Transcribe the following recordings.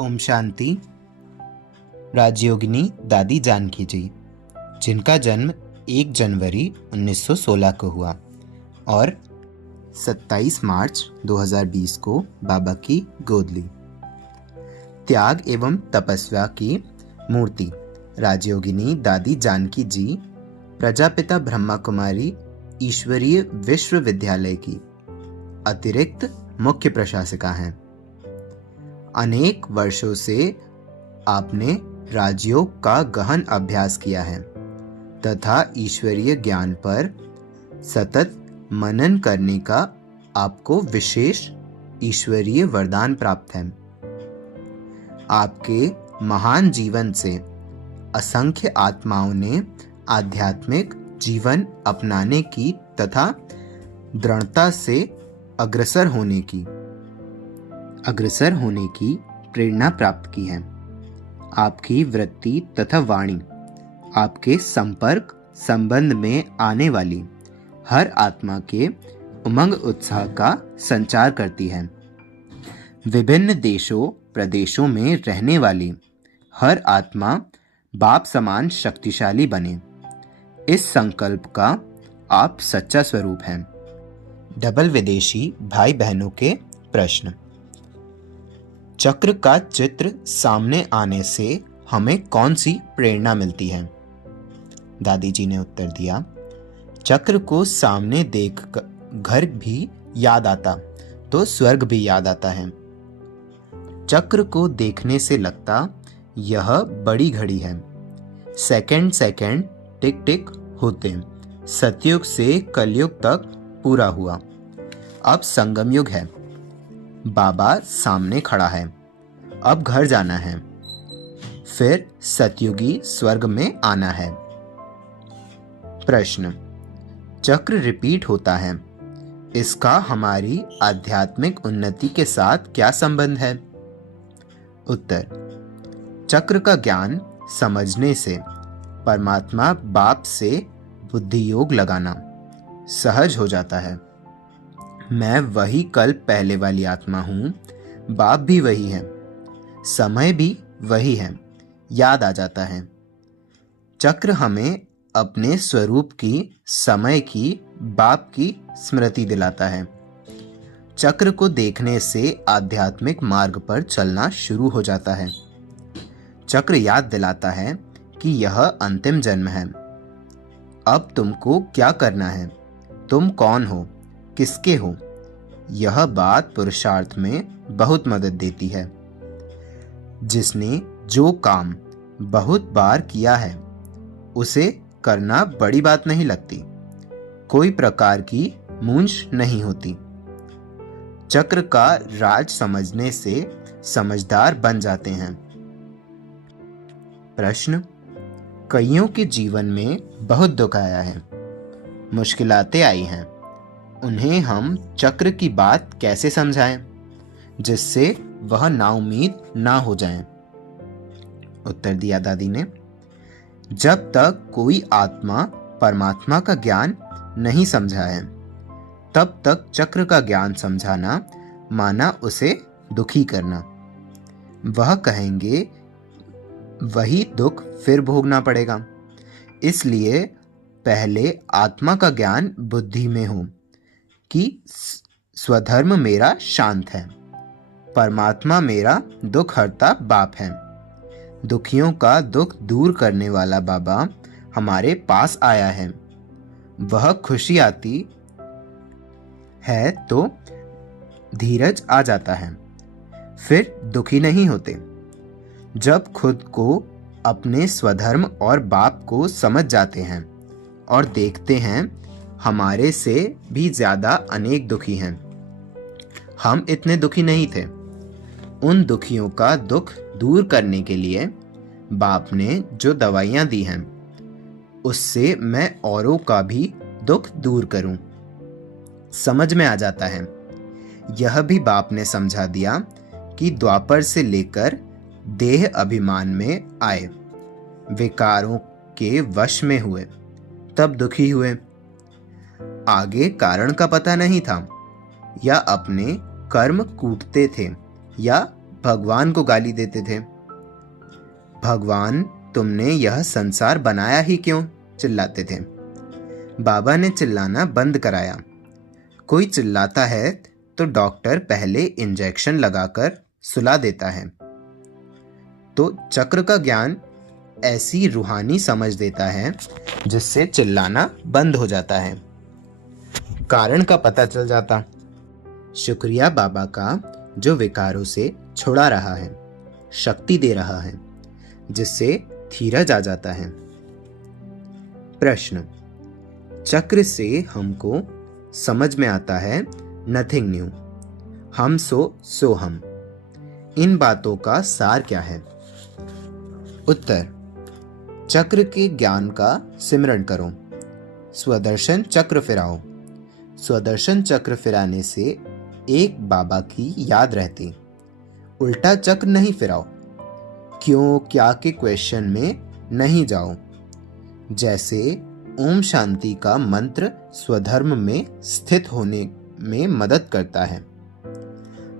ओम शांति। राजयोगिनी दादी जानकी जी, जिनका जन्म 1 जनवरी 1916 को हुआ और 27 मार्च 2020 को बाबा की गोद ली। त्याग एवं तपस्या की मूर्ति राजयोगिनी दादी जानकी जी प्रजापिता ब्रह्मा कुमारी ईश्वरीय विश्वविद्यालय की अतिरिक्त मुख्य प्रशासिका हैं। अनेक वर्षों से आपने राजयोग का गहन अभ्यास किया है तथा ईश्वरीय ज्ञान पर सतत मनन करने का आपको विशेष ईश्वरीय वरदान प्राप्त है। आपके महान जीवन से असंख्य आत्माओं ने आध्यात्मिक जीवन अपनाने की तथा दृढ़ता से अग्रसर होने की प्रेरणा प्राप्त की है। आपकी वृत्ति तथा वाणी आपके संपर्क संबंध में आने वाली हर आत्मा के उमंग उत्साह का संचार करती है। विभिन्न देशों प्रदेशों में रहने वाली हर आत्मा बाप समान शक्तिशाली बने, इस संकल्प का आप सच्चा स्वरूप हैं। डबल विदेशी भाई बहनों के प्रश्न। चक्र का चित्र सामने आने से हमें कौन सी प्रेरणा मिलती है? दादी जी ने उत्तर दिया, चक्र को सामने देख घर भी याद आता तो स्वर्ग भी याद आता है। चक्र को देखने से लगता यह बड़ी घड़ी है। सेकंड सेकंड टिक टिक होते सतयुग से कलयुग तक पूरा हुआ। अब संगम युग है। बाबा सामने खड़ा है। अब घर जाना है, फिर सतयुगी स्वर्ग में आना है। प्रश्न। चक्र रिपीट होता है, इसका हमारी आध्यात्मिक उन्नति के साथ क्या संबंध है? उत्तर। चक्र का ज्ञान समझने से परमात्मा बाप से बुद्धि योग लगाना सहज हो जाता है। मैं वही कल्प पहले वाली आत्मा हूँ, बाप भी वही है, समय भी वही है, याद आ जाता है। चक्र हमें अपने स्वरूप की, समय की, बाप की स्मृति दिलाता है। चक्र को देखने से आध्यात्मिक मार्ग पर चलना शुरू हो जाता है। चक्र याद दिलाता है कि यह अंतिम जन्म है। अब तुमको क्या करना है, तुम कौन हो, किसके हो? यह बात पुरुषार्थ में बहुत मदद देती है। जिसने जो काम बहुत बार किया है उसे करना बड़ी बात नहीं लगती, कोई प्रकार की मूंछ नहीं होती। चक्र का राज समझने से समझदार बन जाते हैं। प्रश्न। कईयों के जीवन में बहुत दुख आया है, मुश्किलातें आई हैं, उन्हें हम चक्र की बात कैसे समझाएं जिससे वह नाउम्मीद ना हो जाएं? उत्तर दिया दादी ने, जब तक कोई आत्मा परमात्मा का ज्ञान नहीं समझा है तब तक चक्र का ज्ञान समझाना माना उसे दुखी करना। वह कहेंगे वही दुख फिर भोगना पड़ेगा। इसलिए पहले आत्मा का ज्ञान बुद्धि में हो कि स्वधर्म मेरा शांत है, परमात्मा मेरा दुख हरता बाप है। दुखियों का दुख दूर करने वाला बाबा हमारे पास आया है। वह खुशी आती है तो धीरज आ जाता है, फिर दुखी नहीं होते। जब खुद को अपने स्वधर्म और बाप को समझ जाते हैं और देखते हैं हमारे से भी ज्यादा अनेक दुखी हैं, हम इतने दुखी नहीं थे। उन दुखियों का दुख दूर करने के लिए बाप ने जो दवाइयाँ दी हैं उससे मैं औरों का भी दुख दूर करूं। समझ में आ जाता है। यह भी बाप ने समझा दिया कि द्वापर से लेकर देह अभिमान में आए, विकारों के वश में हुए, तब दुखी हुए। आगे कारण का पता नहीं था, या अपने कर्म कूटते थे या भगवान को गाली देते थे। भगवान, तुमने यह संसार बनाया ही क्यों, चिल्लाते थे। बाबा ने चिल्लाना बंद कराया। कोई चिल्लाता है तो डॉक्टर पहले इंजेक्शन लगाकर सुला देता है। तो चक्र का ज्ञान ऐसी रूहानी समझ देता है जिससे चिल्लाना बंद हो जाता है, कारण का पता चल जाता। शुक्रिया बाबा का जो विकारों से छुड़ा रहा है, शक्ति दे रहा है, जिससे धीरज आ जाता है। प्रश्न, चक्र से हमको समझ में आता है नथिंग न्यू, हम सो हम। इन बातों का सार क्या है? उत्तर, चक्र के ज्ञान का सिमरण करो, स्वदर्शन चक्र फिराओ। स्वदर्शन चक्र फिराने से एक बाबा की याद रहती, उल्टा चक्र नहीं फिराओ। क्यों क्या के क्वेश्चन में नहीं जाओ। जैसे ओम शांति का मंत्र स्वधर्म में स्थित होने में मदद करता है,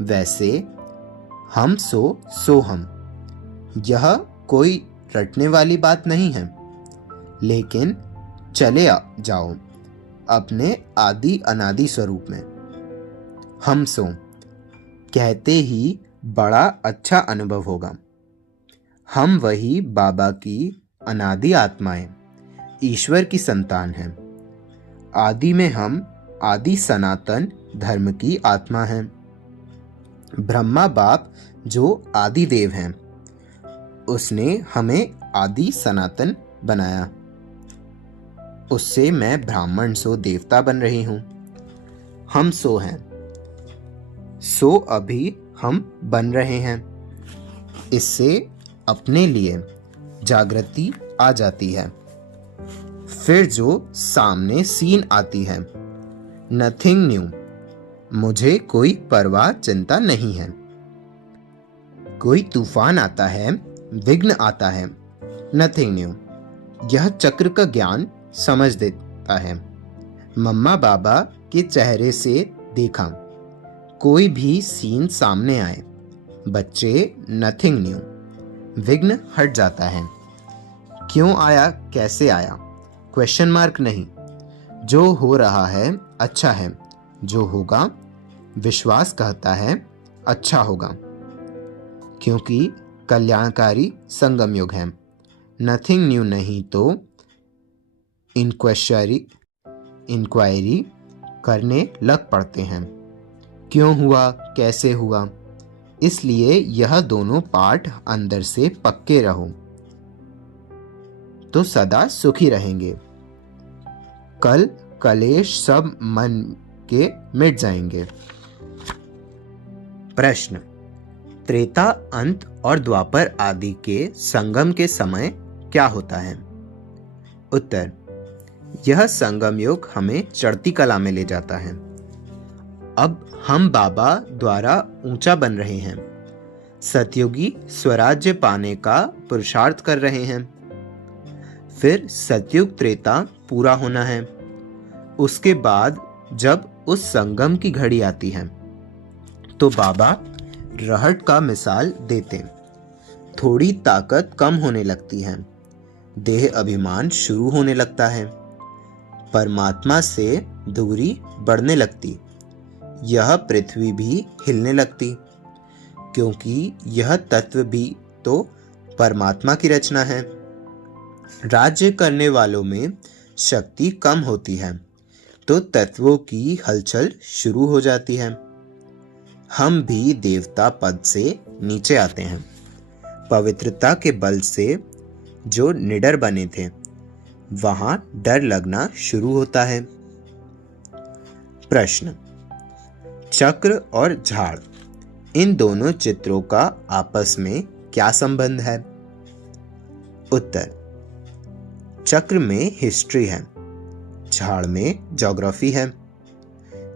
वैसे हम सो हम, यह कोई रटने वाली बात नहीं है, लेकिन चले जाओ अपने आदि अनादि स्वरूप में। हम सो कहते ही बड़ा अच्छा अनुभव होगा। हम वही बाबा की अनादि आत्माएं, ईश्वर की संतान हैं। आदि में हम आदि सनातन धर्म की आत्मा हैं। ब्रह्मा बाप जो आदि देव हैं, उसने हमें आदि सनातन बनाया। उससे मैं ब्राह्मण सो देवता बन रही हूं। हम सो हैं, सो अभी हम बन रहे हैं। इससे अपने लिए जागृति आ जाती है। फिर जो सामने सीन आती है, नथिंग न्यू, मुझे कोई परवाह चिंता नहीं है। कोई तूफान आता है, विघ्न आता है, नथिंग न्यू, यह चक्र का ज्ञान समझ देता है। मम्मा बाबा के चेहरे से देखा, कोई भी सीन सामने आए, बच्चे नथिंग न्यू, विघ्न हट जाता है। क्यों आया, कैसे आया, क्वेश्चन मार्क नहीं। जो हो रहा है अच्छा है, जो होगा विश्वास कहता है अच्छा होगा, क्योंकि कल्याणकारी संगम युग है। नथिंग न्यू नहीं तो इंक्वायरी करने लग पड़ते हैं। क्यों हुआ, कैसे हुआ। इसलिए यह दोनों पाठ अंदर से पक्के रहो तो सदा सुखी रहेंगे। कल कलेश सब मन के मिट जाएंगे। प्रश्न, त्रेता, अंत और द्वापर आदि के संगम के समय क्या होता है? उत्तर, यह संगम युग हमें चढ़ती कला में ले जाता है। अब हम बाबा द्वारा ऊंचा बन रहे हैं, सतयुगी स्वराज्य पाने का पुरुषार्थ कर रहे हैं। फिर सतयुग त्रेता पूरा होना है। उसके बाद जब उस संगम की घड़ी आती है तो बाबा रहट का मिसाल देते, थोड़ी ताकत कम होने लगती है, देह अभिमान शुरू होने लगता है, परमात्मा से दूरी बढ़ने लगती, यह पृथ्वी भी हिलने लगती, क्योंकि यह तत्व भी तो परमात्मा की रचना है। राज्य करने वालों में शक्ति कम होती है तो तत्वों की हलचल शुरू हो जाती है। हम भी देवता पद से नीचे आते हैं। पवित्रता के बल से जो निडर बने थे, वहां डर लगना शुरू होता है। प्रश्न, चक्र और झाड़, इन दोनों चित्रों का आपस में क्या संबंध है? उत्तर, चक्र में हिस्ट्री है, झाड़ में ज्योग्राफी है,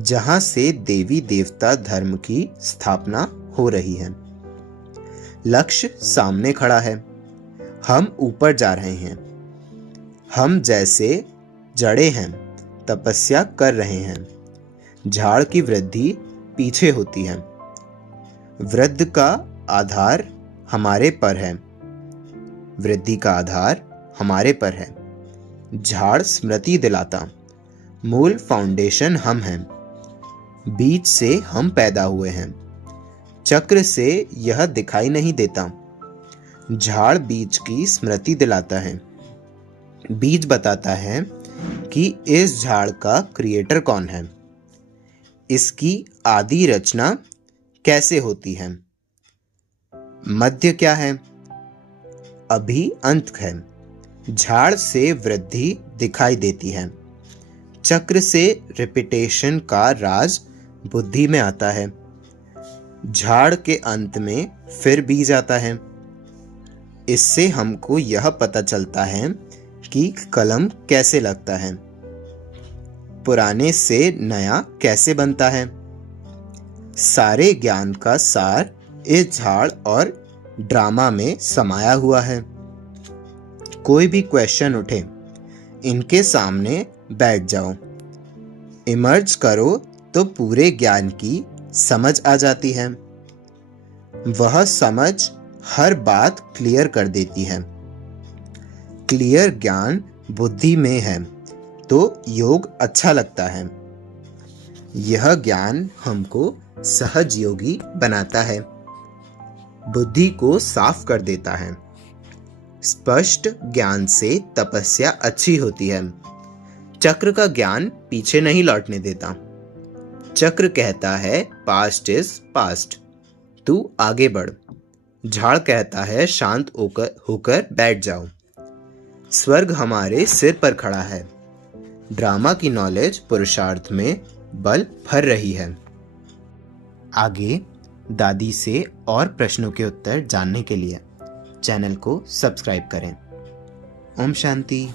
जहां से देवी देवता धर्म की स्थापना हो रही है। लक्ष्य सामने खड़ा है, हम ऊपर जा रहे हैं। हम जैसे जड़े हैं, तपस्या कर रहे हैं। झाड़ की वृद्धि पीछे होती है। वृद्ध का आधार हमारे पर है। वृद्धि का आधार हमारे पर है। झाड़ स्मृति दिलाता, मूल फाउंडेशन हम हैं। बीज से हम पैदा हुए हैं, चक्र से यह दिखाई नहीं देता। झाड़ बीज की स्मृति दिलाता है। बीज बताता है कि इस झाड़ का क्रिएटर कौन है, इसकी आदि रचना कैसे होती है, मध्य क्या है, अभी अंत है। झाड़ से वृद्धि दिखाई देती है। चक्र से रिपीटेशन का राज बुद्धि में आता है। झाड़ के अंत में फिर बीज आता है। इससे हमको यह पता चलता है कि कलम कैसे लगता है, पुराने से नया कैसे बनता है। सारे ज्ञान का सार इस झाड़ और ड्रामा में समाया हुआ है। कोई भी क्वेश्चन उठे, इनके सामने बैठ जाओ, इमर्ज करो तो पूरे ज्ञान की समझ आ जाती है। वह समझ हर बात क्लियर कर देती है। क्लियर ज्ञान बुद्धि में है तो योग अच्छा लगता है। यह ज्ञान हमको सहज योगी बनाता है, बुद्धि को साफ कर देता है। स्पष्ट ज्ञान से तपस्या अच्छी होती है। चक्र का ज्ञान पीछे नहीं लौटने देता। चक्र कहता है पास्ट इज पास्ट, तू आगे बढ़। झाड़ कहता है शांत होकर बैठ जाओ। स्वर्ग हमारे सिर पर खड़ा है। ड्रामा की नॉलेज पुरुषार्थ में बल भर रही है। आगे दादी से और प्रश्नों के उत्तर जानने के लिए चैनल को सब्सक्राइब करें। ओम शांति।